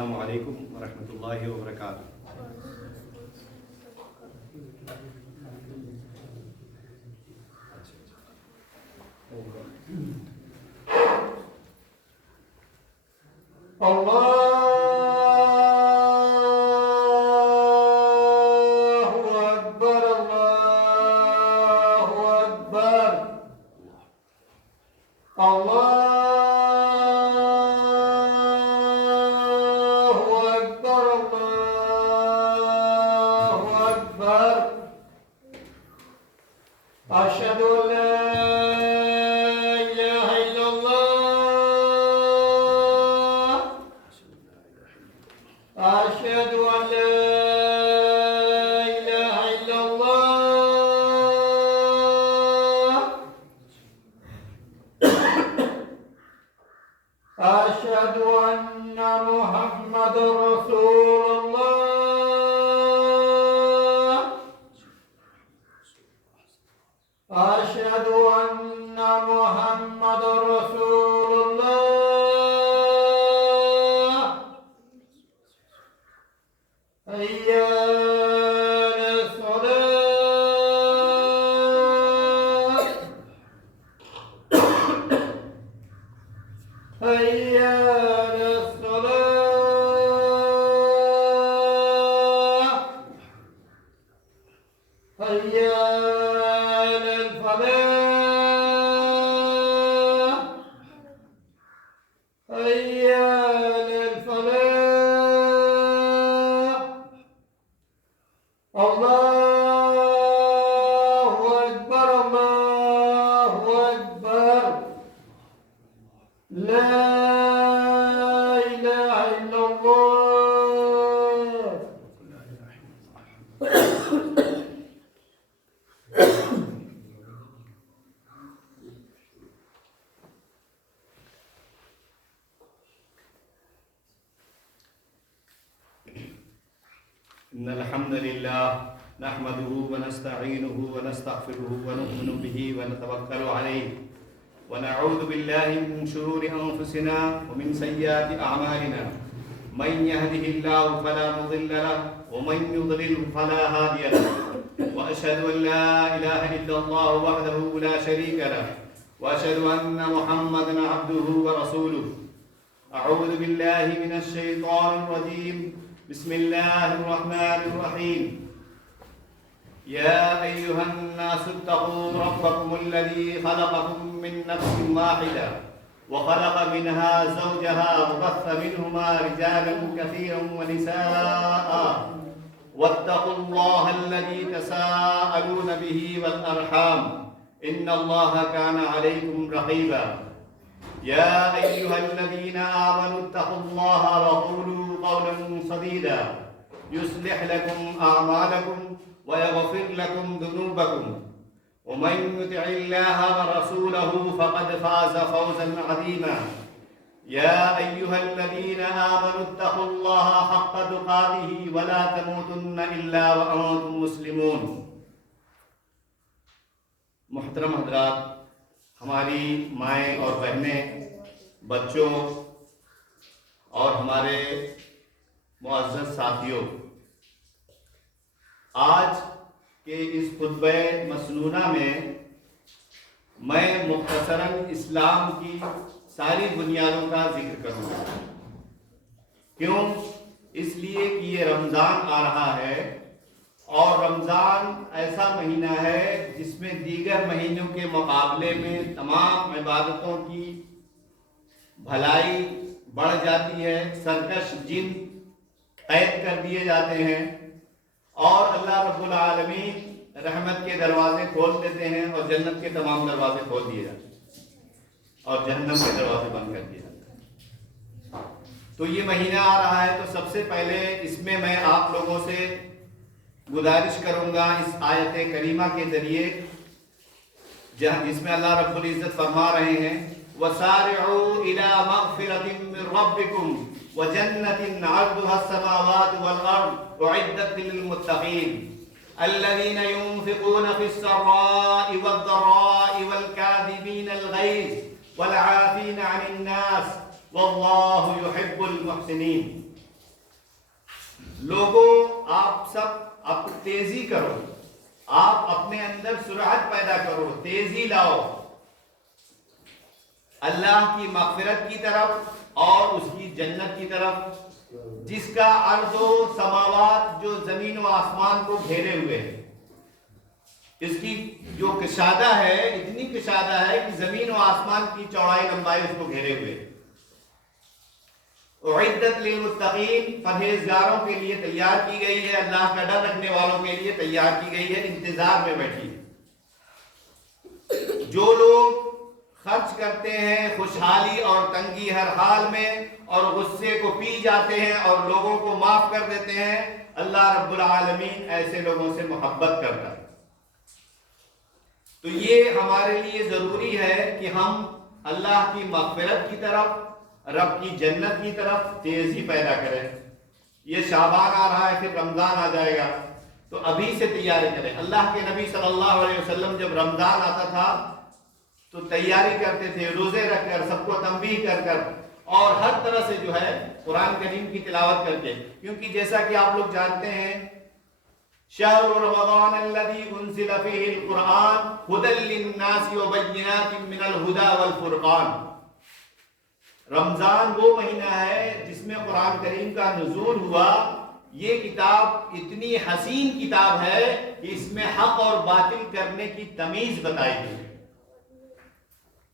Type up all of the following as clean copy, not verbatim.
السلام علیکم ورحمۃ اللہ وبرکاتہ۔ ان الحمد لله نحمده ونستعينه ونستغفره ونؤمن به ونتوكل عليه ونعوذ بالله من شرور انفسنا ومن سيئات اعمالنا من يهده الله فلا مضل له ومن يضلل فلا هادي له واشهد ان لا اله الا الله وحده لا شريك له واشهد ان محمدا عبده ورسوله اعوذ بالله من الشيطان الرجيم بسم الله الرحمن الرحيم يا أيها الناس اتقوا ربكم الذي خلقكم من نفس واحدة وخلق منها زوجها وبث منهما رجالا كثيرا ونساء واتقوا الله الذي تساءلون به والأرحام إن الله كان عليكم رقيبا يا أيها الذين آمنوا اتقوا الله وقولوا قولا سديدا يصلح لكم أعمالكم ويغفر لكم ذنوبكم ومن يطع الله ورسوله فقد فاز فوزا عظيما يا أيها الذين آمنوا اتقوا الله حق تقاته ولا تموتن إلا وأنتم مسلمون۔ محترم حضرات، ہماری مائیں اور بہنیں، بچوں اور ہمارے معزز ساتھیوں، آج کے اس خطبہ مسنونہ میں مختصراً اسلام کی ساری بنیادوں کا ذکر کروں گا۔ کیوں؟ اس لیے کہ یہ رمضان آ رہا ہے اور رمضان ایسا مہینہ ہے جس میں دیگر مہینوں کے مقابلے میں تمام عبادتوں کی بھلائی بڑھ جاتی ہے، سرکش جن قید کر دیے جاتے ہیں اور اللہ رب العالمین رحمت کے دروازے کھول دیتے ہیں اور جنت کے تمام دروازے کھول دیے جاتے ہیں اور جہنم کے دروازے بند کر دیے جاتے ہیں۔ تو یہ مہینہ آ رہا ہے تو سب سے پہلے اس میں آپ لوگوں سے گزارش کروں گا اس آیت کریمہ کے ذریعے جس میں اللہ رب العزت فرما رہے ہیں وَسَارِعُوا إِلَى مَغْفِرَةٍ مِّن رَبِّكُمْ وَجَنَّةٍ عَرْضُهَا السَّمَاوَاتُ وَالْأَرْضُ أُعِدَّتْ لِلْمُتَّقِينَ الَّذِينَ يُنفِقُونَ فِي السَّرَّاءِ وَالضَّرَّاءِ وَالْكَاظِمِينَ الْغَيْظَ وَالْعَافِينَ عَنِ النَّاسِ وَاللَّهُ يُحِبُّ الْمُحْسِنِينَ۔ لوگوں آپ سب اب تیزی کرو، آپ اپنے اندر سرعت پیدا کرو، تیزی لاؤ اللہ کی مغفرت کی طرف اور اس کی جنت کی طرف، جس کا ارض و سماوات، جو زمین و آسمان کو گھیرے ہوئے ہے، اس کی جو کشادہ ہے اتنی کشادہ ہے کہ زمین و آسمان کی چوڑائی لمبائی اس کو گھیرے ہوئے۔ اعدت للمتقین، پرہیزگاروں کے لیے تیار کی گئی ہے، اللہ کا ڈر رکھنے والوں کے لیے تیار کی گئی ہے، انتظار میں بیٹھی ہے۔ جو لوگ خرچ کرتے ہیں خوشحالی اور تنگی ہر حال میں، اور غصے کو پی جاتے ہیں اور لوگوں کو معاف کر دیتے ہیں، اللہ رب العالمین ایسے لوگوں سے محبت کرتا ہے۔ تو یہ ہمارے لیے ضروری ہے کہ ہم اللہ کی مغفرت کی طرف، رب کی جنت کی طرف تیزی پیدا کریں۔ یہ شعبان آ رہا ہے، پھر رمضان آ جائے گا، تو ابھی سے تیاری کریں۔ اللہ کے نبی صلی اللہ علیہ وسلم جب رمضان آتا تھا تو تیاری کرتے تھے، روزے رکھ کر، سب کو تنبیہ کر کر، اور ہر طرح سے جو ہے قرآن کریم کی تلاوت کر کے، کیونکہ جیسا کہ آپ لوگ جانتے ہیں شہر رمضان الذی انزل فیہ القرآن ھدی للناس وبینات من الھدی والفرقان، رمضان وہ مہینہ ہے جس میں قرآن کریم کا نزول ہوا۔ یہ کتاب اتنی حسین کتاب ہے کہ اس میں حق اور باطل کرنے کی تمیز بتائی گئی ہے۔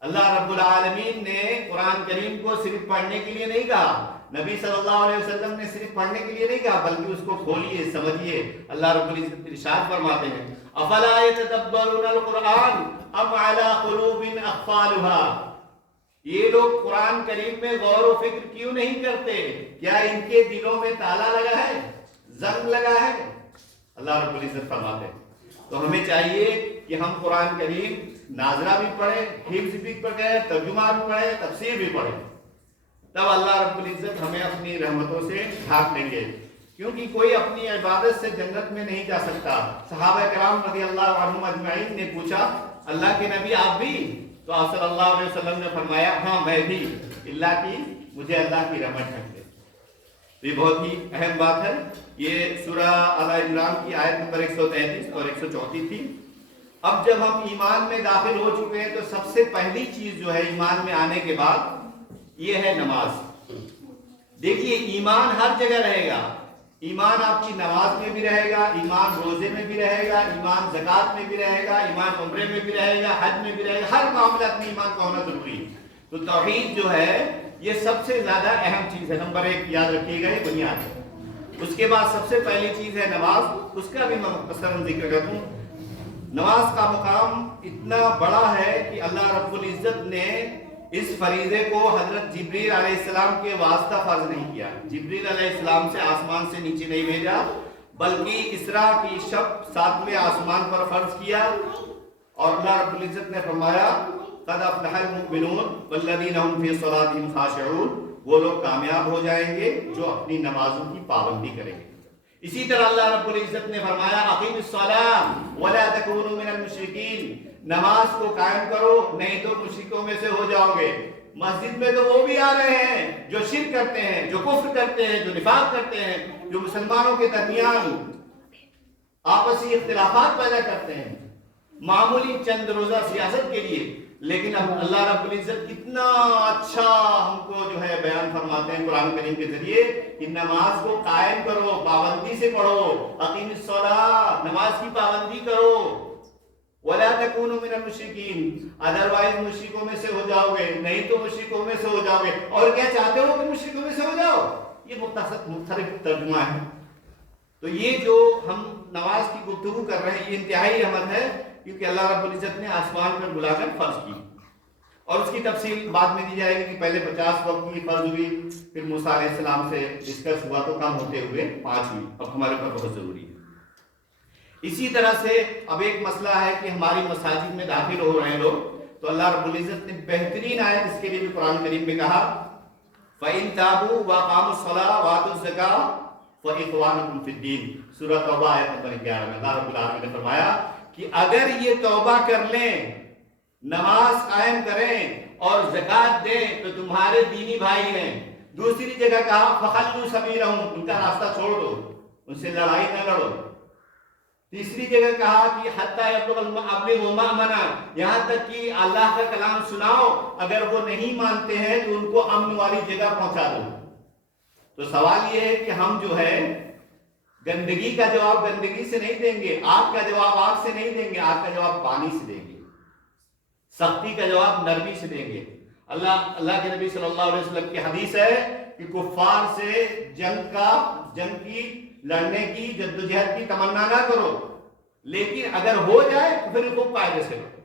اللہ رب العالمین نے قرآن کریم کو صرف پڑھنے کے لیے نہیں کہا، نبی صلی اللہ علیہ وسلم نے صرف پڑھنے کے لیے نہیں کہا، بلکہ اس کو کھولیے، سمجھیے۔ اللہ رب العزت ارشاد فرماتے ہیں افلا يتدبرون القرآن ام على قلوب اقفالها، یہ لوگ قرآن کریم میں غور و فکر کیوں نہیں کرتے؟ کیا ان کے دلوں میں تالا لگا ہے، زنگ لگا ہے؟ اللہ رب العزت فرماتے ہیں تو ہمیں چاہیے کہ ہم قرآن کریم ناظرہ بھی پڑھیں، حفظ بھی پڑھیں، ترجمہ بھی پڑھیں، تفسیر بھی پڑھیں، تب اللہ رب العزت ہمیں اپنی رحمتوں سے ڈھانپ لیں گے، کیونکہ کوئی اپنی عبادت سے جنت میں نہیں جا سکتا۔ صحابہ کرام رضی اللہ عنہم اجمعین نے پوچھا اللہ کے نبی آپ بھی؟ تو آپ صلی اللہ علیہ وسلم نے فرمایا ہاں میں بھی، اللہ کی مجھے اللہ کی رحمت ڈھانپ دے۔ یہ بہت ہی اہم بات ہے۔ یہ سورہ آل عمران کی آیت نمبر 133 اور 134 تھی۔ اب جب ہم ایمان میں داخل ہو چکے ہیں تو سب سے پہلی چیز جو ہے ایمان میں آنے کے بعد یہ ہے نماز۔ دیکھیے ایمان ہر جگہ رہے گا، ایمان آپ کی نماز میں بھی رہے گا، ایمان روزے میں بھی رہے گا، ایمان زکوٰۃ میں بھی رہے گا، ایمان عمرے میں بھی رہے گا، حج میں بھی رہے گا، ہر معاملات میں ایمان کا ہونا ضروری ہے۔ تو توحید جو ہے یہ سب سے زیادہ اہم چیز ہے، نمبر 1 یاد رکھیے گا، یہ بنیاد ہے۔ اس کے بعد سب سے پہلی چیز ہے نماز، اس کا بھی میں مختصراً ذکر کر دوں۔ نماز کا مقام اتنا بڑا ہے کہ اللہ رب العزت نے اس فریضے کو حضرت جبریل علیہ السلام کے واسطہ فرض نہیں کیا، جبریل علیہ السلام سے آسمان سے نیچے نہیں بھیجا، بلکہ اسراء کی شب 7ویں آسمان پر فرض کیا، اور اللہ رب العزت نے فرمایا قد افلح المؤمنون والذین هم فی صلاتهم خاشعون، وہ لوگ کامیاب ہو جائیں گے جو اپنی نمازوں کی پابندی کریں گے۔ اسی طرح اللہ رب العزت نے فرمایا اقیم الصلاۃ ولا تکونوا من المشرکین، نماز کو قائم کرو نہیں تو مشرکوں میں سے ہو جاؤ گے۔ مسجد میں تو وہ بھی آ رہے ہیں جو شرک کرتے ہیں، جو کفر کرتے ہیں، جو نفاق کرتے ہیں، جو مسلمانوں کے درمیان آپسی اختلافات پیدا کرتے ہیں، معمولی چند روزہ سیاست کے لیے۔ لیکن اب اللہ رب العزت کتنا اچھا ہم کو جو ہے بیان فرماتے ہیں قرآن کریم کے ذریعے کہ نماز کو قائم کرو، پابندی سے پڑھو، اقیم الصلاۃ، نماز کی پابندی کرو، وَلَا تَكُونُوا مِنَ الْمُشْرِكِينَ، ادروائز مشرکوں میں سے ہو جاؤ گے، نہیں تو مشرکوں میں سے ہو جاؤ گے۔ اور کیا چاہتے ہو کہ مشرکوں میں سے ہو جاؤ؟ یہ مختلف ترجمہ ہے۔ تو یہ جو ہم نماز کی گفتگو کر رہے ہیں یہ انتہائی اہم ہے، کیونکہ اللہ رب العزت نے آسمان پر بلا کر فرض کی، اور اس کی تفصیل بعد میں دی جائے گی کہ پہلے 50 وقت کی فرض ہوئی، پھر موسیٰ علیہ السلام سے ڈسکس ہوا تو کم ہوتے ہوئے 5 ہوئی، اب ہمارے اوپر بہت ضروری ہے۔ اسی طرح سے اب ایک مسئلہ ہے کہ ہماری مساجد میں داخل ہو رہے ہیں لوگ، تو اللہ رب العزت نے بہترین آیت اس کے لیے بھی قرآن کریم میں کہا فَإِن تَابُوا وَأَقَامُوا الصَّلَاةَ وَآتُوا الزَّكَاةَ فَإِخْوَانُكُمْ فِي الدِّينِ، سورۃ توبہ آیت نمبر 11 میں اللہ رب العالمین نے فرمایا کہ اگر یہ توبہ کر لیں، نماز قائم کریں اور زکوٰۃ دیں تو تمہارے دینی بھائی ہیں۔ دوسری جگہ کہا فخلوا سبیلہم، ان کا راستہ چھوڑ دو، ان سے لڑائی نہ لڑو۔ تیسری جگہ کہا کہ حتی یبلغ ابلغوا مأمنا، یہاں تک کہ اللہ کا کلام سناؤ، اگر وہ نہیں مانتے ہیں تو ان کو امن والی جگہ پہنچا دو۔ تو سوال یہ ہے کہ ہم جو ہے گندگی کا جواب گندگی سے نہیں دیں گے، آگ کا جواب آگ سے نہیں دیں گے، آگ کا جواب پانی سے دیں گے، سختی کا جواب نرمی سے دیں گے۔ اللہ کے نبی صلی اللہ علیہ وسلم کی حدیث ہے کہ کفار سے جنگ کی لڑنے کی جدوجہد کی تمنا نہ کرو، لیکن اگر ہو جائے تو پھر خوب قاعدے سے کرو۔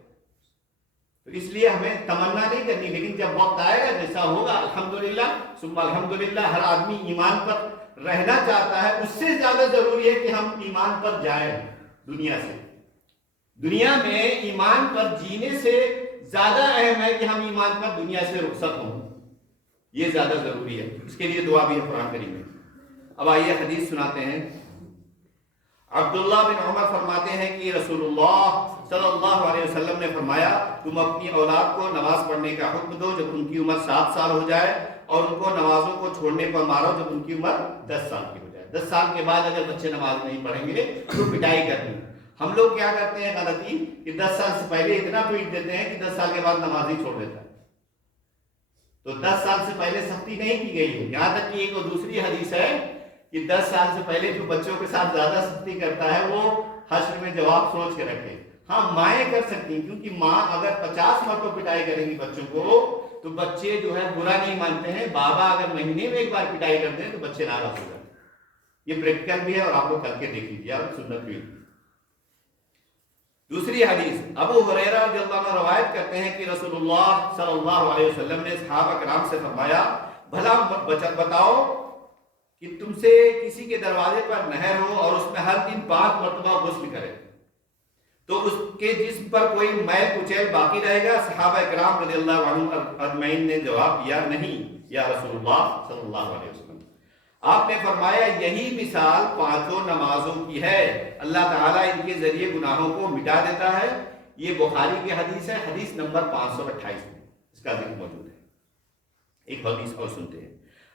تو اس لیے ہمیں تمنا نہیں کرنی، لیکن جب وقت آئے گا جیسا ہوگا الحمدللہ ثم الحمدللہ، ہر آدمی ایمان پر رہنا چاہتا ہے، اس سے زیادہ ضروری ہے کہ ہم ایمان پر جائیں دنیا سے۔ دنیا میں ایمان پر جینے سے زیادہ اہم ہے کہ ہم ایمان پر دنیا سے رخصت ہوں، یہ زیادہ ضروری ہے۔ اس کے لیے دعا بھی ہے قرآن کریم میں۔ اب آئیے حدیث سناتے ہیں۔ عبداللہ بن عمر فرماتے ہیں کہ رسول اللہ صلی اللہ علیہ وسلم نے فرمایا تم اپنی اولاد کو نماز پڑھنے کا حکم دو جب ان کی عمر 7 سال ہو جائے، اور ان کو نمازوں کو چھوڑنے پر مارو جب ان کی عمر 10 سال کی ہو جائے۔ 10 سال کے بعد اگر بچے نماز نہیں پڑھیں گے تو پٹائی کرنی۔ ہم لوگ کیا کرتے ہیں غلطی کہ 10 سال سے پہلے اتنا پیٹ دیتے ہیں کہ 10 سال کے بعد نماز ہی چھوڑ دیتا ہے۔ تو 10 سال سے پہلے سختی نہیں کی گئی ہے، یہاں تک کہ ایک اور دوسری حدیث ہے کہ 10 سال سے پہلے جو بچوں کے ساتھ زیادہ سختی کرتا ہے وہ حشر میں جواب سوچ کے رکھے۔ ہاں مائیں کر سکتی ہیں، کیونکہ ماں اگر 50 مرتبہ پٹائی کریں گی بچوں کو تو بچے جو ہے برا نہیں مانتے ہیں۔ بابا اگر مہینے میں ایک بار پٹائی کرتے ہیں تو بچے ناراض ہو جاتے ہیں۔ یہ پریکٹیکل بھی ہے اور آپ لوگ کر کے دیکھ لیجیے، آپ سنت بھی۔ دوسری حدیث ابو ہریرہ رضی اللہ عنہ روایت کرتے ہیں کہ رسول اللہ صلی اللہ علیہ وسلم نے صحابہ کرام سے فرمایا بھلا بتاؤ کہ تم سے کسی کے دروازے پر نہر ہو اور اس میں ہر دن 5 مرتبہ غسل کرے تو اس کے جسم پر کوئی میل کچیل باقی رہے گا؟ صحابہ کرام رضی اللہ عنہم اجمعین نے جواب دیا نہیں یا رسول اللہ صلی اللہ علیہ وسلم۔ آپ نے فرمایا یہی مثال 5 نمازوں کی ہے، اللہ تعالیٰ ان کے ذریعے گناہوں کو مٹا دیتا ہے۔ یہ بخاری کی حدیث ہے، حدیث نمبر 528 میں اس کا ذکر موجود ہے۔ ایک حدیث اور سنتے ہیں۔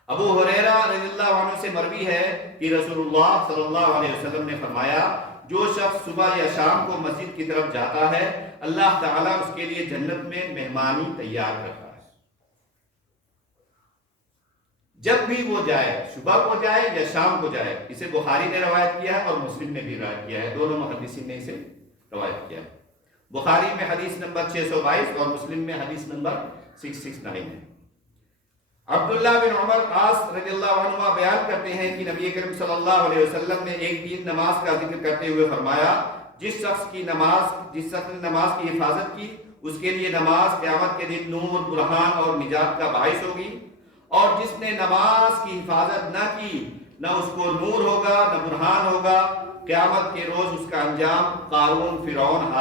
ابو ہریرہ رضی اللہ عنہ سے مروی ہے کہ رسول اللہ صلی اللہ علیہ وسلم نے فرمایا جو شخص صبح یا شام کو مسجد کی طرف جاتا ہے اللہ تعالیٰ اس کے لیے جنت میں مہمانی تیار کرتا ہے۔ جب بھی وہ جائے، صبح کو جائے یا شام کو جائے۔ اسے بخاری نے روایت کیا ہے اور مسلم نے بھی روایت کیا ہے، دونوں محدثین نے اسے روایت کیا ہے۔ بخاری میں حدیث نمبر 622 اور مسلم میں حدیث نمبر 669 ہے۔ عبداللہ بن عمر عاص رضی اللہ عنہ بیان کرتے ہیں کہ نبی کریم صلی اللہ علیہ وسلم نے ایک دن نماز کا ذکر کرتے ہوئے فرمایا جس شخص نے نماز کی حفاظت کی اس کے لیے نماز قیامت کے دن نور، برہان اور نجات کا باعث ہوگی، اور جس نے نماز کی حفاظت نہ کی نہ اس کو نور ہوگا نہ برہان ہوگا، قیامت کے روز اس کا انجام قارون، فرعون،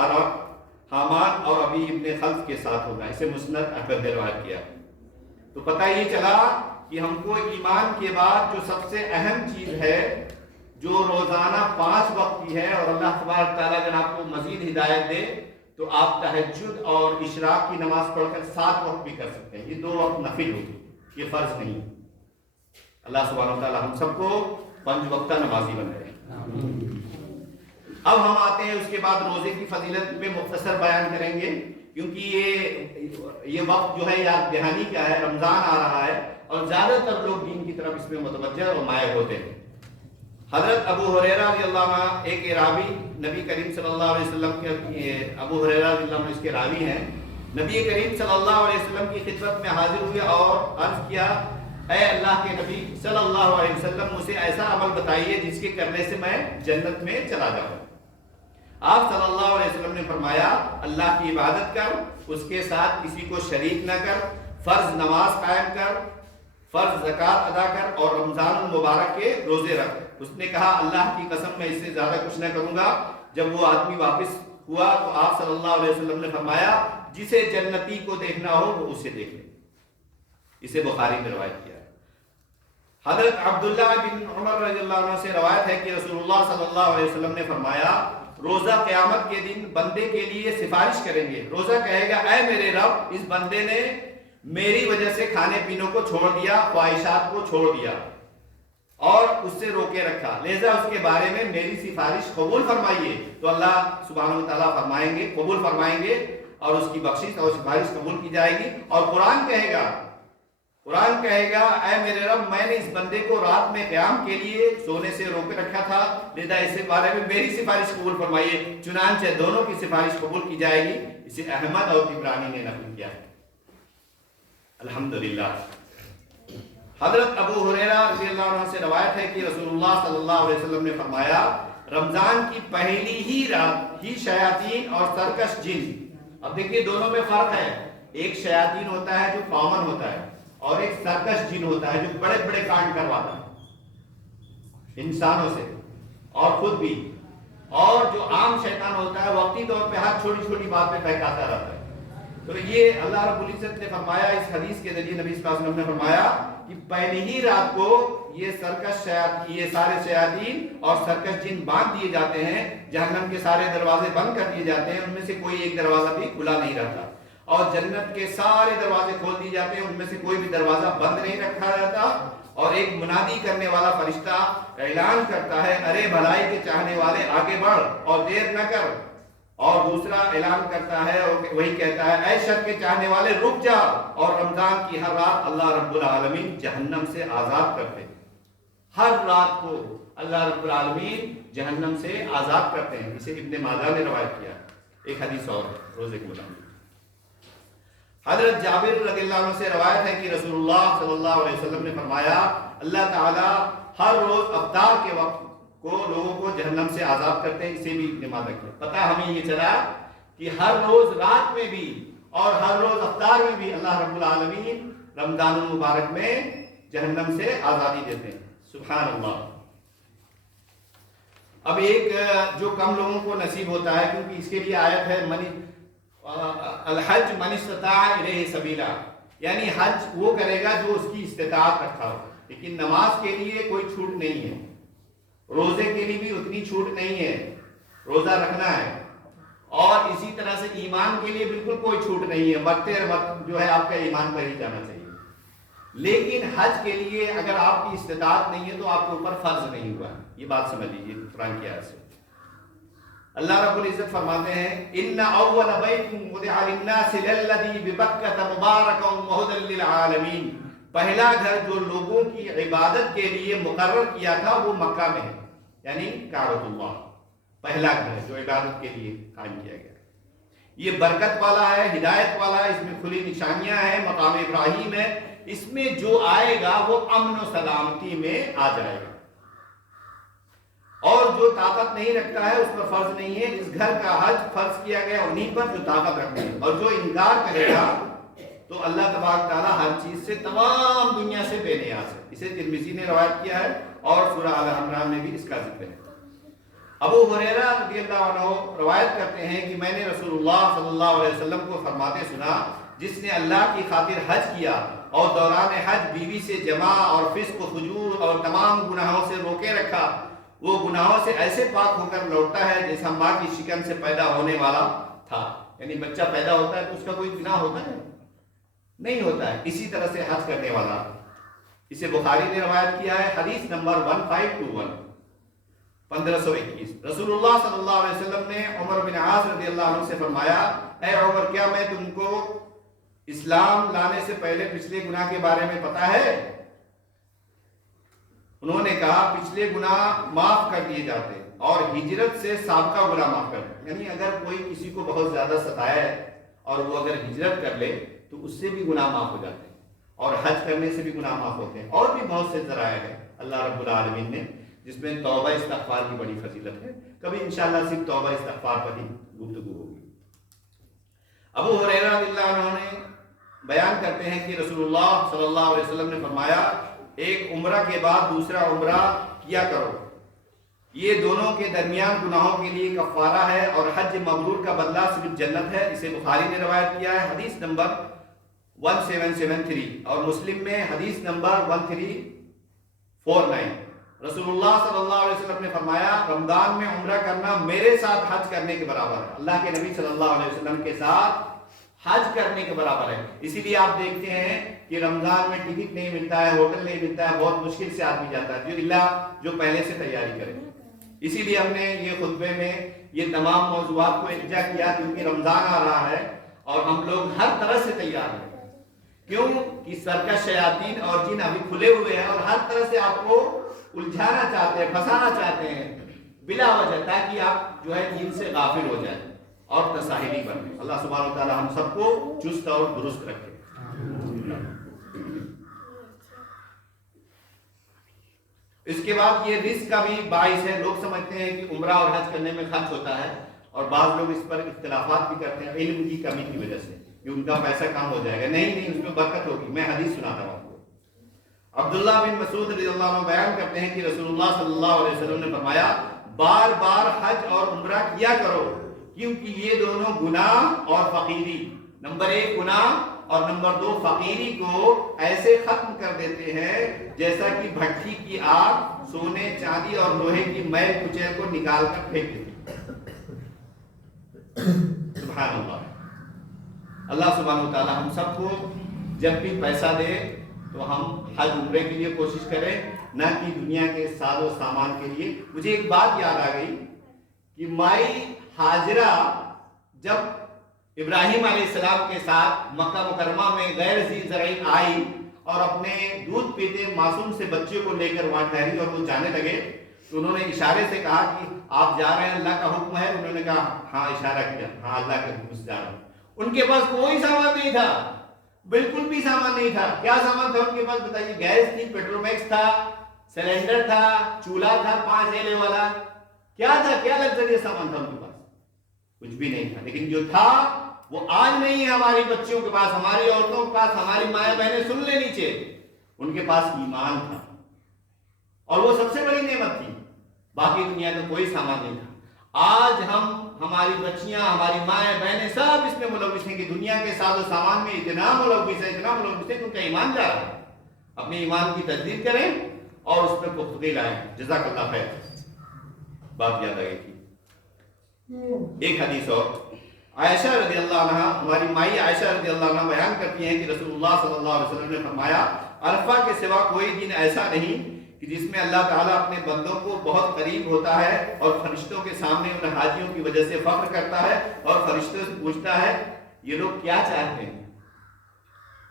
حامان اور ابی ابن خلف کے ساتھ ہوگا۔ اسے مسند احمد نے روایت کیا۔ تو پتہ یہ چلا کہ ہم کو ایمان کے بعد جو سب سے اہم چیز ہے جو روزانہ 5 وقت کی ہے، اور اللہ تبارک تعالیٰ اگر آپ کو مزید ہدایت دے تو آپ تہجد اور اشراق کی نماز پڑھ کر 7 وقت بھی کر سکتے ہیں۔ یہ 2 وقت نفل ہوگی، یہ فرض نہیں۔ اللہ سبحانہ و تعالیٰ ہم سب کو 5 وقتہ نمازی بنائے۔ اب ہم آتے ہیں اس کے بعد روزے کی فضیلت میں مختصر بیان کریں گے، کیونکہ یہ وقت جو ہے یاد دہانی کا ہے، رمضان آ رہا ہے اور زیادہ تر لوگ دین کی طرف اس میں متوجہ اور مائل ہوتے ہیں۔ حضرت ابو ہریرہ رضی اللہ عنہ ایک راوی نبی کریم صلی اللہ علیہ وسلم کے، ابو ہریرہ رضی اللہ عنہ اس کے راوی ہیں، نبی کریم صلی اللہ علیہ وسلم کی خدمت میں حاضر ہوئے اور عرض کیا اے اللہ کے نبی صلی اللہ علیہ وسلم مجھے ایسا عمل بتائیے جس کے کرنے سے میں جنت میں چلا جاؤں۔ آپ صلی اللہ علیہ وسلم نے فرمایا اللہ کی عبادت کر، اس کے ساتھ کسی کو شریک نہ کر، فرض نماز قائم کر، فرض زکوٰۃ ادا کر اور رمضان المبارک کے روزے رکھ۔ اس نے کہا اللہ کی قسم میں اس سے زیادہ کچھ نہ کروں گا۔ جب وہ آدمی واپس ہوا تو آپ صلی اللہ علیہ وسلم نے فرمایا جسے جنتی کو دیکھنا ہو وہ اسے دیکھ لے۔ اسے بخاری نے روایت کیا۔ حضرت عبداللہ بن عمر رضی اللہ عنہ سے روایت ہے کہ رسول اللہ صلی اللہ علیہ وسلم نے فرمایا روزہ قیامت کے دن بندے کے لیے سفارش کریں گے۔ روزہ کہے گا اے میرے رب اس بندے نے میری وجہ سے کھانے پینے کو چھوڑ دیا، خواہشات کو چھوڑ دیا اور اس سے روکے رکھا، لہذا اس کے بارے میں میری سفارش قبول فرمائیے، تو اللہ سبحانہ و تعالیٰ فرمائیں گے، قبول فرمائیں گے اور اس کی بخشش اور سفارش قبول کی جائے گی۔ اور قرآن کہے گا اے میرے رب، میں نے اس بندے کو رات میں قیام کے لیے سونے سے روکے رکھا تھا، لہذا اس بارے میں میری سفارش قبول فرمائیے، چنانچہ دونوں کی سفارش قبول کی جائے گی۔ اسے احمد اور طبرانی نے نقل کیا ہے۔ الحمدللہ۔ حضرت ابو ہریرہ رضی اللہ عنہ سے روایت ہے کہ رسول اللہ صلی اللہ علیہ وسلم نے فرمایا، رمضان کی پہلی ہی رات ہی شیاطین اور سرکش جن، اب دیکھیے دونوں میں فرق ہے، ایک شیاطین ہوتا ہے جو کامن ہوتا ہے اور ایک سرکش جن ہوتا ہے جو بڑے بڑے کانڈ کرواتا ہے انسانوں سے اور خود بھی، اور جو عام شیطان ہوتا ہے وقتی طور پہ ہر چھوٹی چھوٹی بات پہ بہکاتا رہتا ہے۔ تو یہ اللہ رب العزت نے فرمایا، اس حدیث کے ذریعے نبی صلی اللہ علیہ وسلم نے فرمایا کہ پہلی ہی رات کو یہ سارے شیاطین اور سرکش جن باندھ دیے جاتے ہیں، جہنم کے سارے دروازے بند کر دیے جاتے ہیں، ان میں سے کوئی ایک دروازہ بھی کھلا نہیں رہتا، اور جنت کے سارے دروازے کھول دیے جاتے ہیں، ان میں سے کوئی بھی دروازہ بند نہیں رکھا جاتا، اور ایک منادی کرنے والا فرشتہ اعلان کرتا ہے، ارے بھلائی کے چاہنے والے آگے بڑھ اور دیر نہ کر، اور دوسرا اعلان کرتا ہے اور وہی کہتا ہے، اے شر کے چاہنے والے رک جا، اور رمضان کی ہر رات اللہ رب العالمین جہنم سے آزاد کرتے ہیں، ہر رات کو اللہ رب العالمین جہنم سے آزاد کرتے ہیں۔ اسے ابن ماجہ نے روایت کیا۔ ایک حدیث اور روزے کے متعلق حضرت جابر رضی اللہ عنہ سے روایت ہے کہ رسول اللہ صلی اللہ علیہ وسلم نے فرمایا، اللہ تعالی ہر روز افطار کے وقت کو لوگوں کو جہنم سے آزاد کرتے ہیں۔ اسے بھی ابن ماجہ کیا۔ پتہ ہمیں یہ چلا کہ ہر روز رات میں بھی اور ہر روز افطار میں بھی اللہ رب العالمین رمضان المبارک میں جہنم سے آزادی دیتے ہیں۔ سبحان اللہ۔ اب ایک جو کم لوگوں کو نصیب ہوتا ہے، کیونکہ اس کے لیے آیت ہے الحج من استطاع الیہ سبیلا، یعنی حج وہ کرے گا جو اس کی استطاعت رکھا ہو، لیکن نماز کے لیے کوئی چھوٹ نہیں ہے، روزے کے لیے بھی اتنی چھوٹ نہیں ہے، روزہ رکھنا ہے، اور اسی طرح سے ایمان کے لیے بالکل کوئی چھوٹ نہیں ہے، مرتے وقت جو ہے آپ کا ایمان پر ہی جانا چاہیے، لیکن حج کے لیے اگر آپ کی استطاعت نہیں ہے تو آپ کے اوپر فرض نہیں ہوا۔ یہ بات سمجھ لیجیے قرآن کی آیت سے۔ اللہ رب العزت فرماتے ہیں، ان اول بیت وضع للناس للذی ببکۃ مبارکا وہدی للعالمین، پہلا گھر جو لوگوں کی عبادت کے لیے مقرر کیا تھا وہ مکہ میں ہے، یعنی کعبۃ اللہ، پہلا گھر جو عبادت کے لیے قائم کیا گیا ہے۔ یہ برکت والا ہے، ہدایت والا ہے، اس میں کھلی نشانیاں ہیں، مقام ابراہیم ہے، اس میں جو آئے گا وہ امن و سلامتی میں آ جائے گا، اور جو طاقت نہیں رکھتا ہے اس پر فرض نہیں ہے۔ اس گھر کا حج فرض کیا گیا انہی پر جو طاقت رکھتے ہیں، اور جو انکار کرے گا تو اللہ تبارک تعالیٰ ہر چیز سے تمام دنیا سے بے نیاز ہے۔ اسے ترمذی نے روایت کیا ہے اور سورہ آل عمران میں بھی اس کا ذکر ہے۔ ابو ہریرہ رضی اللہ عنہ روایت کرتے ہیں کہ میں نے رسول اللہ صلی اللہ علیہ وسلم کو فرماتے سنا، جس نے اللہ کی خاطر حج کیا اور دوران حج بیوی سے جماع اور فسق و فجور اور تمام گناہوں سے روکے رکھا، وہ گناہوں سے ایسے پاک ہو کر لوٹتا ہے جیسا ماں کی شکم سے پیدا ہونے والا تھا۔ یعنی بچہ پیدا ہوتا ہے تو اس کا کوئی گناہ ہوتا ہے؟ نہیں ہوتا ہے۔ اسی طرح سے حج کرنے والا، اسے بخاری نے روایت کیا ہے، حدیث نمبر 1521 1521۔ رسول اللہ صلی اللہ علیہ وسلم نے عمر بن عاص رضی اللہ عنہ سے فرمایا، اے عمر، کیا میں تم کو اسلام لانے سے پہلے پچھلے گناہ کے بارے میں پتا ہے؟ انہوں نے کہا، پچھلے گناہ معاف کر دیے جاتے اور ہجرت سے سابقہ گناہ معاف کر دیں۔ یعنی اگر کوئی کسی کو بہت زیادہ ستایا ہے اور وہ اگر ہجرت کر لے تو اس سے بھی گناہ معاف ہو جاتے ہیں، اور حج کرنے سے بھی گناہ معاف ہوتے ہیں، اور بھی بہت سے ذرائع ہیں اللہ رب العالمین نے، جس میں توبہ استغفار کی بڑی فضیلت ہے۔ کبھی انشاءاللہ صرف توبہ استغفار پر ہی گفتگو ہوگی۔ ابو ہریرہ رضی اللہ عنہ نے بیان کرتے ہیں کہ رسول اللہ صلی اللہ علیہ وسلم نے فرمایا، ایک عمرہ کے بعد دوسرا عمرہ کیا کرو، یہ دونوں کے درمیان گناہوں کے لیے کفارہ ہے، اور حج مبرور کا بدلہ صرف جنت ہے۔ اسے بخاری نے روایت کیا ہے، حدیث نمبر 1773، اور مسلم میں حدیث نمبر 1349۔ رسول اللہ صلی اللہ علیہ وسلم نے فرمایا، رمضان میں عمرہ کرنا میرے ساتھ حج کرنے کے برابر ہے۔ اللہ کے نبی صلی اللہ علیہ وسلم کے ساتھ حج کرنے کے برابر ہے. اسی لیے آپ دیکھتے ہیں کہ رمضان میں ٹکٹ نہیں ملتا ہے, ہوٹل نہیں ملتا ہے, بہت مشکل سے آدمی جاتا ہے, جو پہلے سے تیاری کرے. اسی لیے ہم نے یہ خطبے میں یہ تمام موضوعات کو الجا کیا, کیونکہ رمضان آ رہا ہے اور ہم لوگ ہر طرح سے تیار ہیں. کیوں کہ سرکش شیاطین اور جن ابھی کھلے ہوئے ہیں اور ہر طرح سے آپ کو الجھانا چاہتے ہیں, پھنسانا چاہتے ہیں بلا وجہ, تاکہ آپ جو ہے دین سے غافل ہو جائیں اور تساہلی بنیں. اللہ سبحانہ و تعالی ہم سب کو چست اور درست رکھے. اس کے بعد یہ رزق کا بھی باعث ہے. لوگ سمجھتے ہیں کہ عمرہ اور حج کرنے میں خرچ ہوتا ہے, اور بعض لوگ اس پر اختلافات بھی کرتے ہیں علم کی کمی کی وجہ سے کہ ان کا پیسہ کم ہو جائے گا. نہیں, اس میں برکت ہوگی. میں حدیث سناتا ہوں آپ کو. عبداللہ بن مسعود رضی اللہ عنہ بیان کرتے ہیں کہ رسول اللہ صلی اللہ علیہ وسلم نے فرمایا, بار بار حج اور عمرہ کیا کرو, کیونکہ یہ دونوں گناہ اور فقیری, نمبر 1 گناہ اور نمبر 2 فقیری کو ایسے ختم کر دیتے ہیں جیسا کہ بھٹی کی آگ سونے, چاندی اور لوہے کی میل کچیل کو نکال کر پھینک دیتی ہے. سبحان اللہ. اللہ سبحانہ وتعالی ہم سب کو جب بھی پیسہ دے تو ہم حج عمرے کے لیے کوشش کریں, نہ کہ دنیا کے ساز و سامان کے لیے. مجھے ایک بات یاد آ گئی کہ مائی ہاجرہ جب ابراہیم علیہ السلام کے ساتھ مکہ مکرمہ میں غیر ذی زرعین آئی اور اپنے دودھ پیتے معصوم سے بچے کو لے کر وہاں ٹھہری اور وہ جانے لگے, تو انہوں نے اشارے سے کہا کہ آپ جا رہے ہیں, اللہ کا حکم ہے. انہوں نے کہا ہاں, اشارہ کیا, ہاں اللہ کے حکم سے جا رہا ہوں. ان کے پاس کوئی سامان نہیں تھا, بالکل بھی سامان نہیں تھا. کیا سامان تھا ان کے پاس بتائیے؟ گیس تھی, پیٹرومیکس تھا, سلنڈر تھا, چولہا تھا 5 ایلے والا. کیا تھا, کیا لگژری سامان تھا ان کے پاس؟ کچھ بھی نہیں تھا. لیکن جو تھا وہ آج نہیں ہے ہماری بچیوں کے پاس, ہماری عورتوں کے پاس, ہماری مائیں بہنیں سن لے نیچے, ان کے پاس ایمان تھا, اور وہ سب سے بڑی نعمت تھی. باقی دنیا کا کوئی سامان نہیں تھا. آج ہماری بچیاں, ہماری مائیں بہنیں سب اس میں ملوث ہیں کہ دنیا کے ساز و سامان میں اتنا ملوث ہے کہ ان کا ایمان جا رہا ہے. اپنے ایمان کی تجدید کریں اور اس میں پختگی لائیں. جزاک اللہ خیر. بات یاد آ گئی تھی. ایک حدیث اور, عائشہ رضی اللہ عنہ, ہماری مائی عائشہ رضی اللہ عنہ بیان کرتی ہیں کہ رسول اللہ صلی اللہ علیہ وسلم نے فرمایا, عرفہ کے سوا کوئی دن ایسا نہیں کہ جس میں اللہ تعالیٰ اپنے بندوں کو بہت قریب ہوتا ہے اور فرشتوں کے سامنے ان حاجیوں کی وجہ سے فخر کرتا ہے اور فرشتوں سے پوچھتا ہے یہ لوگ کیا چاہتے ہیں.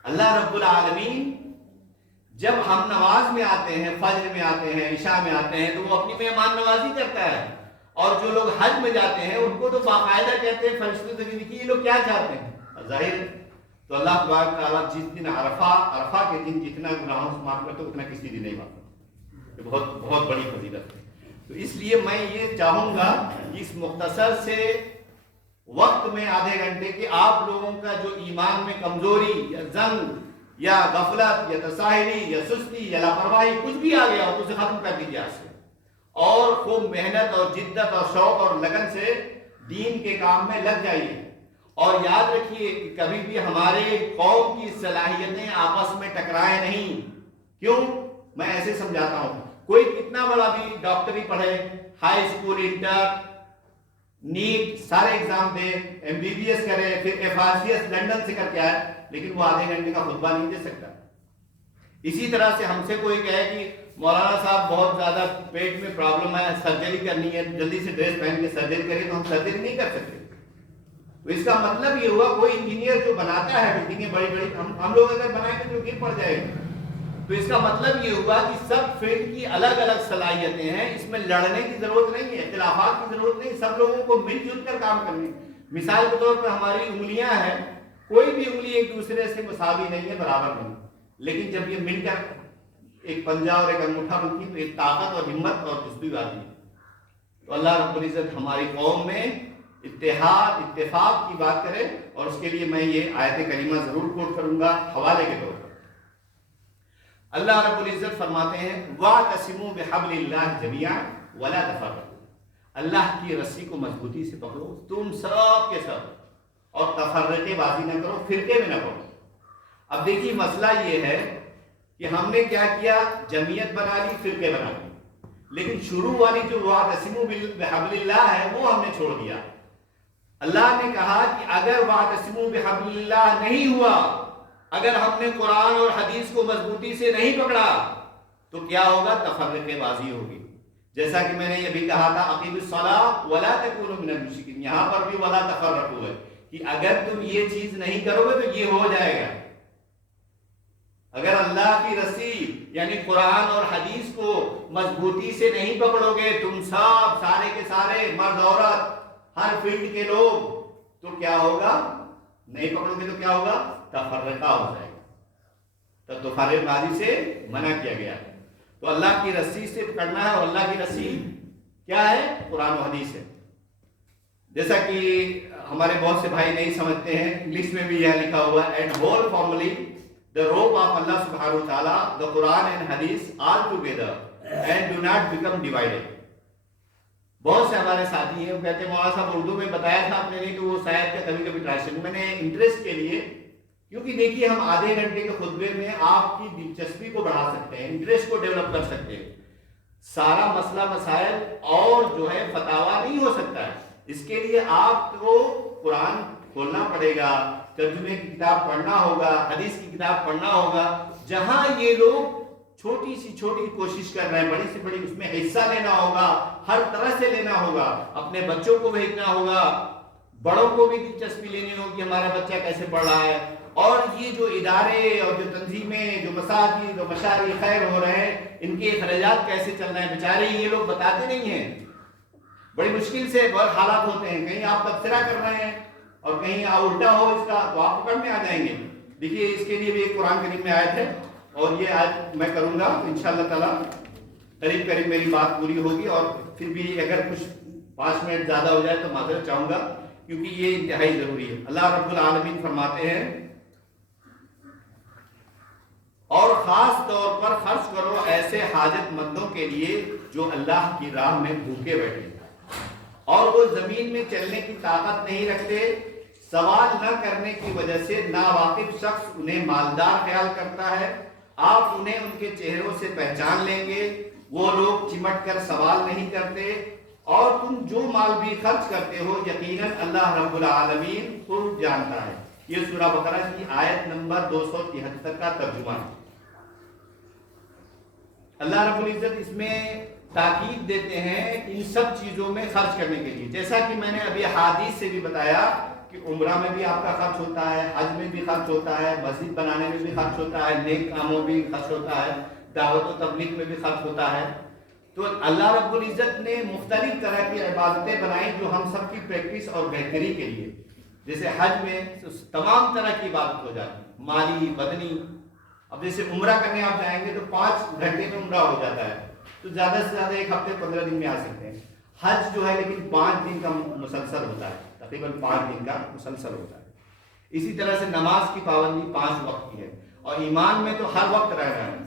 اللہ رب العالمین جب ہم نماز میں آتے ہیں, فجر میں آتے ہیں, عشاء میں آتے ہیں, تو وہ اپنی مہمان نوازی کرتا ہے. اور جو لوگ حج میں جاتے ہیں ان کو تو باقاعدہ کہتے ہیں فرشتوں سے کہ یہ لوگ کیا چاہتے ہیں. ظاہر تو اللہ تبارک تعالیٰ جس دن عرفہ کے دن جتنا گناہوں سے معاف کرتا ہے اتنا کسی دن نہیں معاف کرتا. یہ بہت بہت بڑی فضیلت ہے. تو اس لیے میں یہ چاہوں گا کہ اس مختصر سے وقت میں آدھے گھنٹے کے آپ لوگوں کا جو ایمان میں کمزوری یا زنگ یا غفلت یا تساہلی یا سستی یا لاپرواہی کچھ بھی آ گیا ہو تو اسے ختم کر دیجیے آج سے, اور خوب محنت اور جدت اور شوق اور لگن سے دین کے کام میں لگ جائیے. اور یاد رکھیے کہ کبھی بھی ہمارے قوم کی صلاحیتیں آپس میں ٹکرائیں نہیں. کیوں؟ میں ایسے سمجھاتا ہوں, کوئی کتنا بڑا بھی ڈاکٹری پڑھے, ہائی اسکول, انٹر, نیٹ سارے ایگزام دے, MBBS کرے, پھر FRCS لندن سے کر کے آئے, لیکن وہ آدھے گھنٹے کا خطبہ نہیں دے سکتا. اسی طرح سے ہم سے کوئی کہے کہ مولانا صاحب بہت زیادہ پیٹ میں پرابلم ہے, سرجری کرنی ہے, جلدی سے ڈریس پہن کے سرجری کریں, تو ہم سرجری نہیں کر سکتے. تو اس کا مطلب یہ ہوا کوئی انجینئر جو بناتا ہے بلڈنگیں بڑی بڑی, ہم لوگ اگر بنائیں گے تو گر پڑ جائے گا. تو اس کا مطلب یہ ہوا کہ سب فیلڈ کی الگ الگ صلاحیتیں ہیں, اس میں لڑنے کی ضرورت نہیں ہے, اختلافات کی ضرورت نہیں, سب لوگوں کو مل جل کر کام کرنے. مثال کے طور پر ہماری انگلیاں ہیں, کوئی بھی انگلی ایک دوسرے سے مساوی نہیں ہے, برابر نہیں, لیکن جب یہ مل کر ایک پنجہ اور ایک انگوٹھا بنتی تو ایک طاقت اور ہمت اور جذبی آتی ہے. تو اللہ رب العزت ہماری قوم میں اتحاد اتفاق کی بات کرے, اور اس کے لیے میں یہ آیت کریمہ ضرور کوٹ کروں گا حوالے کے طور پر. اللہ رب العزت فرماتے ہیں وَاعْتَصِمُوا بِحَبْلِ اللَّهِ جَمِيعًا وَلَا تَفَرَّقُوا, اللہ کی رسی کو مضبوطی سے پکڑو تم سب کے سب, اور تفرقے بازی نہ کرو, فرقے میں نہ پڑو. اب دیکھیے مسئلہ یہ ہے کہ ہم نے کیا کیا, جمعیت بنا لی, فرقے بنا لی, لیکن شروع والی جو وَاعْتَصِمُوا بِحَبْلِ اللَّهِ ہے وہ ہم نے چھوڑ دیا. اللہ نے کہا کہ اگر واعتصموا بحبل اللہ نہیں ہوا، اگر ہم نے قرآن اور حدیث کو مضبوطی سے نہیں پکڑا تو کیا ہوگا؟ تفرقے بازی ہوگی. جیسا کہ میں نے یہ بھی کہا تھا اقیموا الصلاۃ ولا تکونوا من المشرکین، یہاں پر بھی ولا تفرقوا ہے کہ اگر تم یہ چیز نہیں کرو گے تو یہ ہو جائے گا. اگر اللہ کی رسی یعنی قرآن اور حدیث کو مضبوطی سے نہیں پکڑو گے، تم سب سارے کے سارے مرد عورت ہر فیلڈ کے لوگ، تو کیا ہوگا؟ نہیں پکڑو گے تو کیا ہوگا؟ تفرقہ ہو جائے گا. تو تفرقہ بازی سے منع کیا گیا. تو اللہ کی رسی سے پکڑنا ہے، اور اللہ کی رسی کیا ہے؟ قرآن و حدیث ہے. جیسا کہ ہمارے بہت سے بھائی نہیں سمجھتے ہیں، انگلش میں بھی یہ لکھا ہوا ہے and whole formally the rope of Allah subhanahu wa ta'ala, the Quran and Hadith all together and do not become divided. بہت سے ہمارے ساتھی ہیں وہ کہتے ہیں مولانا صاحب اردو میں بتایا تھا آپ نے نہیں تو وہ شاید کا کبھی کبھی ٹرانسلیشن میں نے انٹرسٹ کے لیے، کیونکہ دیکھیے ہم آدھے گھنٹے کے خطبے میں آپ کی دلچسپی کو بڑھا سکتے ہیں، انٹرسٹ کو ڈیولپ کر سکتے ہیں. سارا مسئلہ مسائل اور جو ہے فتاوا نہیں ہو سکتا ہے. اس کے لیے آپ کو قرآن کھولنا پڑے گا، ترجمے کی کتاب پڑھنا ہوگا، حدیث کی کتاب پڑھنا ہوگا. جہاں یہ لوگ چھوٹی سی چھوٹی کوشش کر رہے ہیں، بڑی سے بڑی اس میں حصہ لینا ہوگا، ہر طرح سے لینا ہوگا. اپنے بچوں کو بھیجنا ہوگا، بڑوں کو بھی دلچسپی لینی ہوگی ہمارا بچہ کیسے پڑھ رہا ہے. اور یہ جو ادارے اور جو تنظیمیں، جو مساجد اور مشارع خیر ہو رہے ہیں، ان کے اخراجات کیسے چل رہے ہیں، بیچارے یہ لوگ بتاتے نہیں ہیں. بڑی مشکل سے بہت حالات ہوتے ہیں، کہیں آپ تبصرہ کر رہے ہیں اور کہیں الٹا ہو اس کا تو آپ پکڑ میں آ جائیں گے. دیکھیے اس کے لیے بھی ایک قرآن کریم میں آیت ہے، اور یہ آیت میں کروں گا تو انشاءاللہ تعالیٰ قریب قریب میری بات پوری ہوگی. اور پھر بھی اگر کچھ 5 منٹ زیادہ ہو جائے تو معذرت چاہوں گا، کیونکہ یہ انتہائی ضروری ہے. اللہ رب العالمین فرماتے ہیں اور خاص طور پر خرچ کرو ایسے حاجت مندوں کے لیے جو اللہ کی راہ میں بھوکے بیٹھے اور وہ زمین میں چلنے کی طاقت نہیں رکھتے. سوال نہ کرنے کی وجہ سے ناواقف شخص انہیں مالدار خیال کرتا ہے. آپ انہیں ان کے چہروں سے پہچان لیں گے، وہ لوگ چمٹ کر سوال نہیں کرتے. اور تم جو مال بھی خرچ کرتے ہو یقیناً اللہ رب العالمین خوب جانتا ہے. یہ سورہ بقرہ کی آیت نمبر 273 کا ترجمہ ہے. اللہ رب العزت اس میں تاکید دیتے ہیں ان سب چیزوں میں خرچ کرنے کے لیے. جیسا کہ میں نے ابھی حدیث سے بھی بتایا کہ عمرہ میں بھی آپ کا خرچ ہوتا ہے، حج میں بھی خرچ ہوتا ہے، مسجد بنانے میں بھی خرچ ہوتا ہے، نیک کاموں میں بھی خرچ ہوتا ہے، دعوت و تبلیغ میں بھی خرچ ہوتا ہے. تو اللہ رب العزت نے مختلف طرح کی عبادتیں بنائی جو ہم سب کی پریکٹس اور بہتری کے لیے. جیسے حج میں تمام طرح کی عبادت ہو جاتی ہے، مالی، بدنی. اب جیسے عمرہ کرنے آپ جائیں گے تو 5 گھنٹے میں عمرہ ہو جاتا ہے، تو زیادہ سے زیادہ 1 ہفتے 15 دن میں آ سکتے ہیں. حج جو ہے لیکن 5 دن کا مسلسل ہوتا ہے، تقریباً 5 دن کا مسلسل ہوتا ہے. اسی طرح سے نماز کی پابندی 5 وقت کی ہے، اور ایمان میں تو ہر وقت رہنا ہے.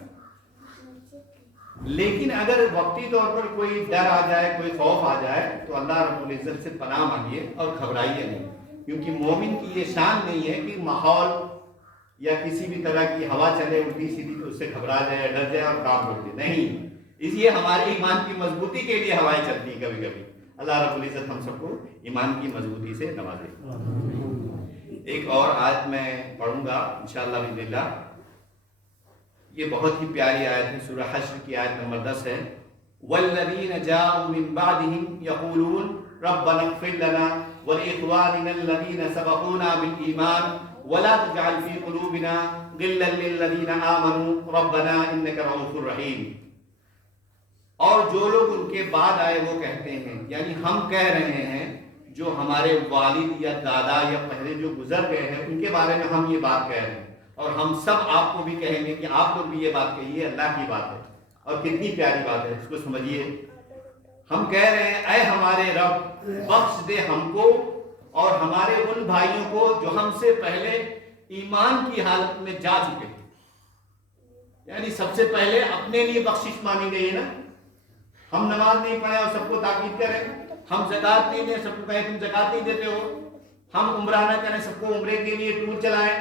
لیکن اگر وقتی طور پر کوئی ڈر آ جائے، کوئی خوف آ جائے تو اللہ رب العزت سے پناہ مانگیے اور گھبرائیے نہیں. کیونکہ مومن کی یہ شان نہیں ہے کہ ماحول یا کسی بھی طرح کی ہوا چلے الٹی سیدھی تو اس سے گھبرا جائے، ڈر جائے اور کام روک دے. نہیں، اس لیے ہمارے ایمان کی مضبوطی کے لیے ہوائیں چلتی ہیں کبھی کبھی. اللہ رب العزت ہم سب کو ایمان کی مضبوطی سے نوازے. ایک اور آیت میں پڑھوں گا انشاءاللہ بسم اللہ. یہ بہت ہی پیاری آیت ہے، سورہ حشر کی آیت نمبر 10 ہے. والذین جاءوا من بعدهم یقولون ربنا اغفر لنا ولإخواننا الذین سبقونا بالایمان ولا تجعل في قلوبنا غلا للذین آمنوا ربنا انک رؤوف رحیم. اور جو لوگ ان کے بعد آئے وہ کہتے ہیں، یعنی ہم کہہ رہے ہیں جو ہمارے والد یا دادا یا پہلے جو گزر گئے ہیں ان کے بارے میں ہم یہ بات کہہ رہے ہیں، اور ہم سب آپ کو بھی کہیں گے کہ آپ لوگ بھی یہ بات کہیے. اللہ کی بات ہے اور کتنی پیاری بات ہے، اس کو سمجھیے. ہم کہہ رہے ہیں اے ہمارے رب بخش دے ہم کو اور ہمارے ان بھائیوں کو جو ہم سے پہلے ایمان کی حالت میں جا چکے. یعنی سب سے پہلے اپنے لیے بخشش مانی گئی ہے نا. ہم نماز نہیں پڑھیں اور سب کو تاکید کریں، ہم زکوٰۃ نہیں دیں سب کو کہیں تم زکوٰۃ نہیں دیتے ہو، ہم عمرہ نہ کریں سب کو عمرے کے لیے ٹور چلائیں،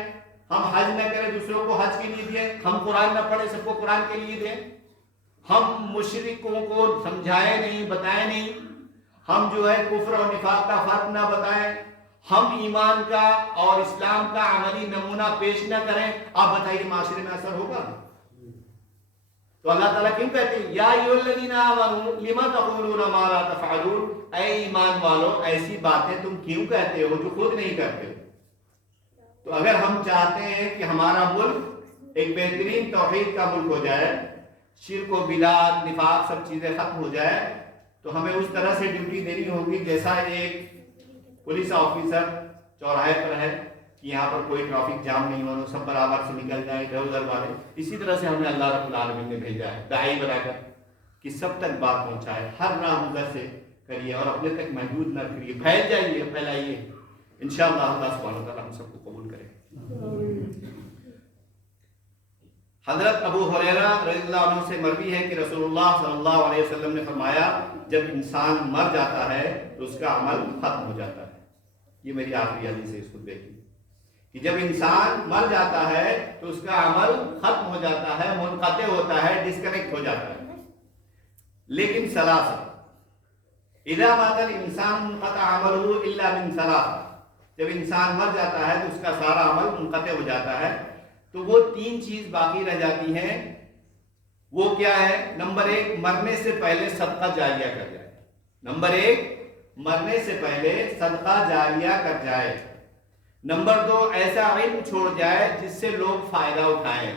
ہم حج نہ کریں دوسروں کو حج کے لیے دیں، ہم قرآن نہ پڑھیں سب کو قرآن کے لیے دیں، ہم مشرکوں کو سمجھائیں نہیں، بتائیں نہیں، ہم جو ہے کفر اور نفاق کا فرق نہ بتائیں، ہم ایمان کا اور اسلام کا عملی نمونہ پیش نہ کریں، آپ بتائیے معاشرے میں اثر ہوگا؟ تو اللہ تعالیٰ کیوں کہتے ہیں یا ایھا الذین آمنوا لم تقولون ما لا تفعلون، اے ایمان والو ایسی باتیں تم کیوں کہتے ہو جو خود نہیں کرتے؟ تو اگر ہم چاہتے ہیں کہ ہمارا ملک ایک بہترین توحید کا ملک ہو جائے، شرک و بدعت نفاق سب چیزیں ختم ہو جائے، تو ہمیں اس طرح سے ڈیوٹی دینی ہوگی جیسا ایک پولیس آفیسر چوراہے پر ہے کہ یہاں پر کوئی ٹریفک جام نہیں ہو، سب برابر سے نکل جائے ادھر ادھر والے، اسی طرح سے ہمیں اللہ رب العالمین نے بھیجا ہے داعی بنا کر کہ سب تک بات پہنچائے، ہر راہ گزر سے کریے اور اپنے تک محدود نہ کریے، پھیل جائیے، پھیلائیے، انشاءاللہ اللہ سبحانہ وتعالیٰ ہم سب کو قبول کرے۔ حضرت ابو ہریرہ رضی اللہ عنہ سے مروی ہے کہ رسول اللہ صلی اللہ علیہ وسلم نے فرمایا جب انسان مر جاتا ہے تو اس کا عمل ختم ہو جاتا ہے۔ یہ میری آخری حدیث ہے اس خطبے کی، کہ جب انسان مر جاتا ہے تو اس کا عمل ختم ہو جاتا ہے، منقطع ہوتا ہے، ڈسکنیکٹ ہو جاتا ہے۔ لیکن ثلاثہ اذا مات الانسان انقطع عمله الا من ثلاث، جب انسان مر جاتا ہے تو اس کا سارا عمل منقطع ہو جاتا ہے، تو وہ تین چیز باقی رہ جاتی ہیں۔ وہ کیا ہے؟ نمبر ایک، مرنے سے پہلے صدقہ جاریہ کر جائے، نمبر ایک مرنے سے پہلے صدقہ جاریہ کر جائے، نمبر دو ایسا علم چھوڑ جائے جس سے لوگ فائدہ اٹھائیں،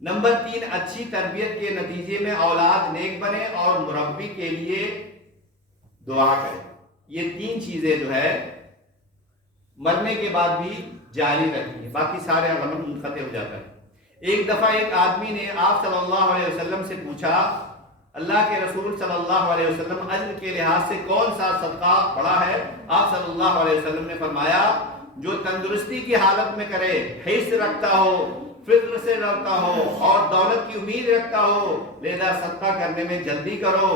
نمبر تین اچھی تربیت کے نتیجے میں اولاد نیک بنے اور مربی کے لیے دعا کرے۔ یہ تین چیزیں جو ہے مرنے کے بعد بھی جاری رہتی ہے، باقی سارے عمل منقطع ہو جاتا ہے۔ ایک دفعہ ایک آدمی نے آپ صلی اللہ علیہ وسلم سے پوچھا، اللہ کے رسول صلی اللہ علیہ وسلم اجر کے لحاظ سے کون سا صدقہ بڑا ہے؟ آپ صلی اللہ علیہ وسلم نے فرمایا جو تندرستی کی حالت میں کرے، حرص رکھتا ہو، فکر سے ڈرتا ہو اور دولت کی امید رکھتا ہو، لہذا صدقہ کرنے میں جلدی کرو،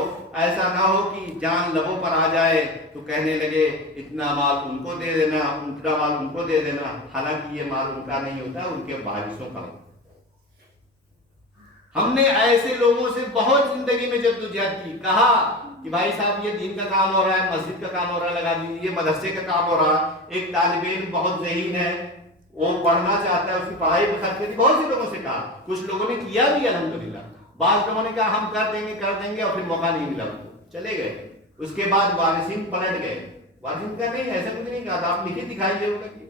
ایسا نہ ہو کہ جان لبوں پر آ جائے تو کہنے لگے اتنا مال ان کو دے دینا، اتنا مال ان کو دے دینا، حالانکہ یہ مال ان کا نہیں ہوتا، ان کے وارثوں کا ہوتا۔ ہم نے ایسے لوگوں سے بہت زندگی میں جدوجہد کی، کہا کہ بھائی صاحب یہ دین کا کام ہو رہا ہے، مسجد کا کام ہو رہا ہے، لگا دیجیے، مدرسے کا کام ہو رہا ہے، ایک طالب علم بہت ذہین ہے، وہ پڑھنا چاہتا ہے، اس کی پڑھائی پہ خرچ کرتی، بہت سے لوگوں سے کہا، کچھ لوگوں نے کیا بھی الحمدللہ، بعض لوگوں نے کہا ہم کر دیں گے اور پھر موقع نہیں ملا، چلے گئے۔ اس کے بعد وارثین پلٹ گئے، وارثین کا نہیں ایسا کچھ نہیں کہا تھا، آپ لکھے دکھائیے ہوگا کہ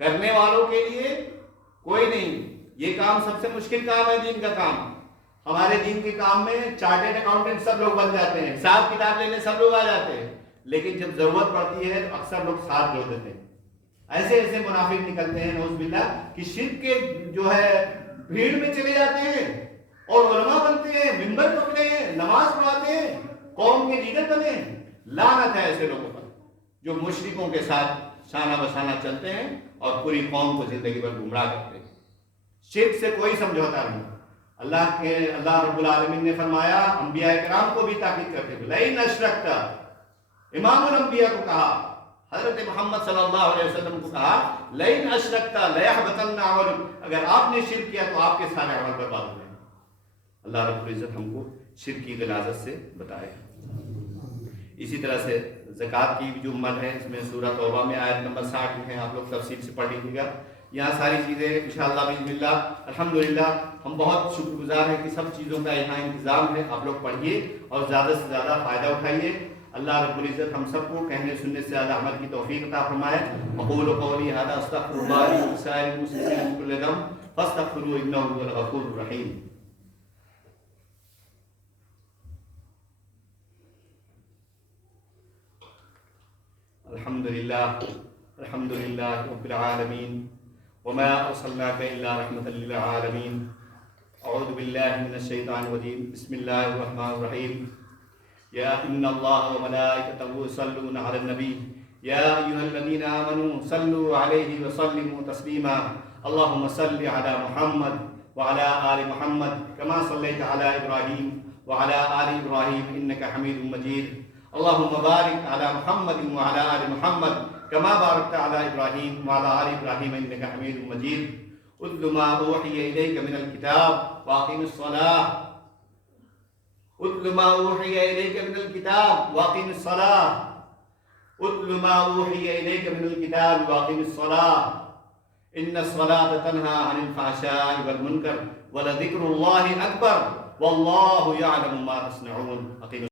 کرنے والوں کے لیے کوئی نہیں، یہ کام سب سے مشکل کام ہے دین کا کام۔ ہمارے دین کے کام میں چارٹرڈ اکاؤنٹنٹ سب لوگ بن جاتے ہیں، حساب کتاب لینے سب لوگ آ جاتے ہیں، لیکن جب ضرورت پڑتی ہے تو اکثر لوگ ساتھ جوڑ دیتے ہیں۔ ایسے ایسے منافق نکلتے ہیں نعوذ باللہ کہ شرک کے جو ہے بھیڑ میں چلے جاتے ہیں اور علماء بنتے ہیں، منبر پکڑے ہیں، نماز پڑھاتے ہیں، قوم کے لیڈر بنے ہیں۔ لعنت ہے ایسے لوگوں پر جو مشرکوں کے ساتھ شانہ بشانہ چلتے ہیں اور پوری قوم کو زندگی بھر گمراہ کرتے ہیں۔ شرک سے کوئی سمجھوتا نہیں۔ اللہ رب العالمین نے فرمایا، انبیاء کرام کو بھی تاکید کرتے ہوئے لئن اشرکت، امام الانبیاء کو کہا، حضرت محمد صلی اللہ علیہ وسلم کو کہا لئن اشرکت لیحبطن عملک، اگر آپ نے شرک کیا تو آپ کے سارے عمل برباد ہو جائیں۔ اللہ رب العزت ہم کو شرک کی غلاظت سے بتائے۔ اسی طرح سے زکوٰۃ کی جو مد ہے، اس میں سورہ توبہ میں آیت نمبر 60 ہے، آپ لوگ تفصیل سے پڑھ لیجیے گا، یہاں ساری چیزیں انشاءاللہ بسم اللہ الحمدللہ ہم بہت شکر گزار ہیں کہ سب چیزوں کا یہاں انتظام ہے، آپ لوگ پڑھیے اور زیادہ سے زیادہ فائدہ اٹھائیے۔ اللہ رب العزت ہم سب کو کہنے سننے سے زیادہ عمل کی توفیق عطا فرمائے۔ اقول قولی ھذا استغفر اللہ لی ولسائر المسلمین من کل ذنب فاستغفروہ انہ ھو الغفور الرحیم۔ الحمدللہ رب العالمین وما ارسلناک الا رحمۃ للعالمین۔ اعوذ باللہ من الشیطان الرجیم، بسم اللہ الرحمن الرحیم۔ یا ان اللہ وملائکتہ یصلون علی النبی یا ایھا الذین آمنوا صلوا علیہ وسلموا تسلیما۔ اللہم صل علی محمد وعلی آل محمد کما صلیت علی ابراہیم وعلی آل ابراہیم انک حمید مجید۔ اللہم بارک علی محمد وعلی آل محمد کما بارکت علی ابراہیم وعلی آل ابراہیم انک حمید مجید۔ اتل ما اوحی الیک من الکتاب واقم الصلاۃ، اتل ما اوحی الیک من الکتاب واقم الصلاۃ اتل ما اوحی الیک من الکتاب واقم الصلاۃ ان الصلاۃ تنہی عن الفحشاء والمنکر ولذکر اللہ اکبر واللہ یعلم ما تصنعون.